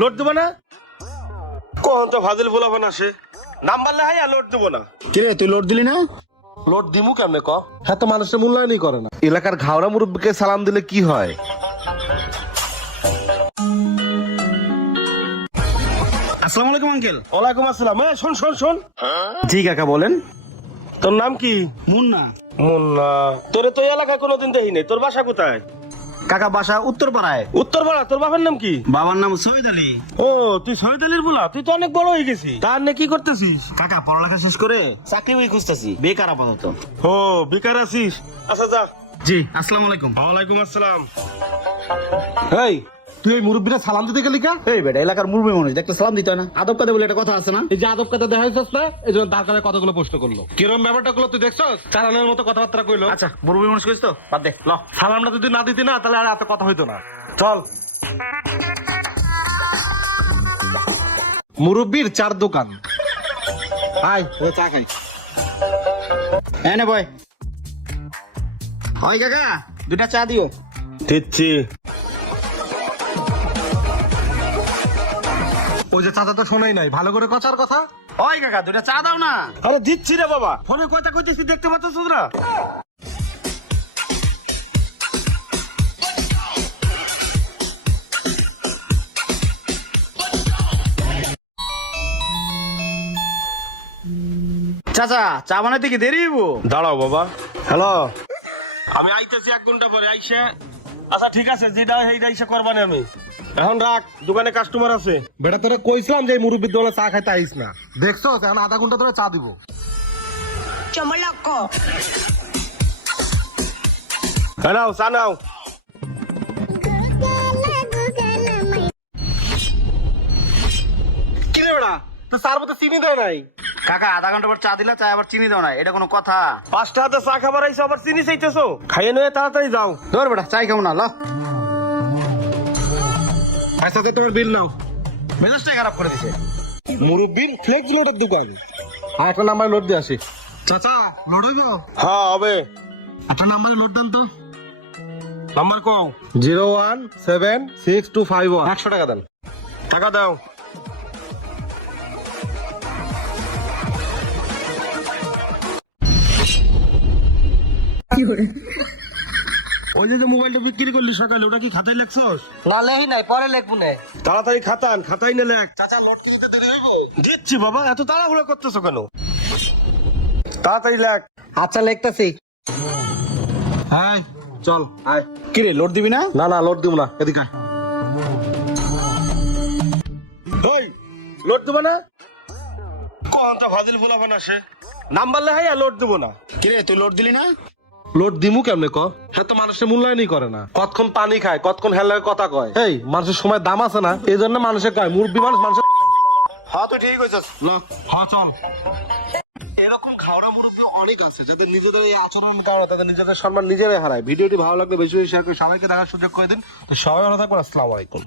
Load দেবো না? কোন তো ফাজিল ফুলাবো না সে নাম্বার লেহাই আর লোড দেবো না। কিরে তুই লোড দিলি না? লোড দিমু কেমনে ক? হ্যাঁ তো মানুষের মূল্যায়নই করে না। এলাকার ঘাওড়া মুরব্বীকে সালাম দিলে কি হয়? আসসালামু আলাইকুম আঙ্কেল। ওয়ালাইকুম আসসালাম। শোন শোন শোন। জি কাকা বলেন। তোর নাম কি? মুন্না। মুন্না। তোরে তো এই এলাকায় কোনোদিন দেখি নাই। তোর বাসা কোথায়? কাকা বাসা উত্তরপাড়ায়। উত্তরপাড়া। তোর বাবার নাম কি? বাবার নাম সৈয়দ আলী। ও তুই শহীদ আলীর বলা? তুই তো অনেক বড় হয়ে গেছিস। তার নে কি করতেছিস? কাকা পড়ালেখা শেষ করে চাকরি খুঁজতেছি, বেকার আপাতত। ও বেকার আছিস? আচ্ছা যা। জি আসসালামু আলাইকুম। ওয়ালাইকুম আসসালাম। এই তুই এই মুরব্বীরা সালাম দিতে গেলি কা? এই বেটা এলাকার মুরব্বী মানুষ, দেখতে সালাম দিতে হয় না? আদব কাদে বলে একটা কথা আছে না? এই যে আদব কথা দেখাইছিস না, এই জন্য তার কাছে কতগুলো প্রশ্ন করলো। কিরম ব্যাপারটা করলো তুই দেখছস? চালানোর মতো কথাবার্তা কইলো। আচ্ছা মুরব্বী মানুষ কইছ তো বাদ দে। ল সালামটা যদি না দিতি না তাহলে আর এত কথা হইতো না। চল। মুরব্বীর চার দোকান। হাই চা খাই। এনে বয়। হয় কাকা দুটা চা দিও। দিচ্ছি। ওই যে চাচা তো শোনাই নাই, ভালো করে কচার কথা। হয় কাকা দুটা চা দাও না। আরে দিচ্ছি রে বাবা, ফোনে কথা কইতেছি দেখতে পাচ্ছিস না? চাচা চা বানাইতে কি দেরি হইব? দাঁড়াও বাবা। হ্যালো, আমি আইতেছি 1 ঘন্টা পরে আইসা। আচ্ছা ঠিক আছে, যেটা সেইটা আইসা করবানে আমি। এখন রাখ, দোকানে কাস্টমার আছে। বেটা তোরা কইছিলাম যে মুরব্বির দোলা চা খাইতে আইস না। দেখছো এখন আধা ঘন্টা ধরে চা দিব। Chomoloko. নাও চা নাও। কি রে বেটা, তুই চার মতো চিনি দেয় নাই? কাকা আধা ঘন্টা পর চা দিলা, চা আবার চিনি দাও না, এটা কোনো কথা? 5টা হাতে চা খাবার আইসো, আবার চিনি চাইতেছো? খাইয়ে নিয়ে তাড়াতাড়ি যাও। ধর বেটা চাই খাবো না ল। আচ্ছা তো তোমার বিল নাও। মেজাজটাই খারাপ করে দিছে। মুরব্বির ফ্লেক্স লোডের দোকান। আর একটা নাম্বার লোড দিয়ে আসি। চাচা লোড হইব? হ্যাঁ হবে। একটা নাম্বারে লোড দেন তো। নাম্বার কও? 0176251। 100 টাকা দেন। টাকা দাও। ওই যে মোবাইলটা বিক্রি করলি সকালে, ওটা কি খাতায় লেখছস? না লেহি নাই, পরে লেখবো না। তাড়াতাড়ি খাতান, খাতাই নে লেখ। চাচা লোড কি দিতে দেরি হইব? দিচ্ছি বাবা, এত তাড়াহুড়ো করতেছো কেন? তাড়াতাড়ি লেখ। আচ্ছা লিখতেছি। হ্যাঁ চল আয়। কি রে লোড দিবি না? না না লোড দিব না, এদিকে আয়। ওই লোড দেব না? কোন তো ফাজিল ফুলাবো না সে নাম্বার লেহাই আর লোড দেব না। কি রে তুই লোড দিলি না? লোড দিমু কেমনে ক? হ্যাঁ তো মানুষের মূল্যায়নই করে না। কতক্ষণ পানি খায়, কতক্ষণ হেলার কথা কয়। এই মানুষের সময় দাম আছে না, এই জন্য মানুষের কয় মুরব্বী মানুষ মানুষের। হ্যাঁ তুই ঠিক কইছস। ল হ্যাঁ চল। এরকম খাওয়া মুরব্বী অনেক আছে যাদের নিজেদের এই আচরণ কারণে তাদের নিজেদের সম্মান নিজেরাই হারায়। ভিডিওটি ভালো লাগলে বেশি বেশি শেয়ার করে সবাইকে দেখার সুযোগ করে দিন। তো সবাই ভালো থাকবেন। আসসালামু আলাইকুম।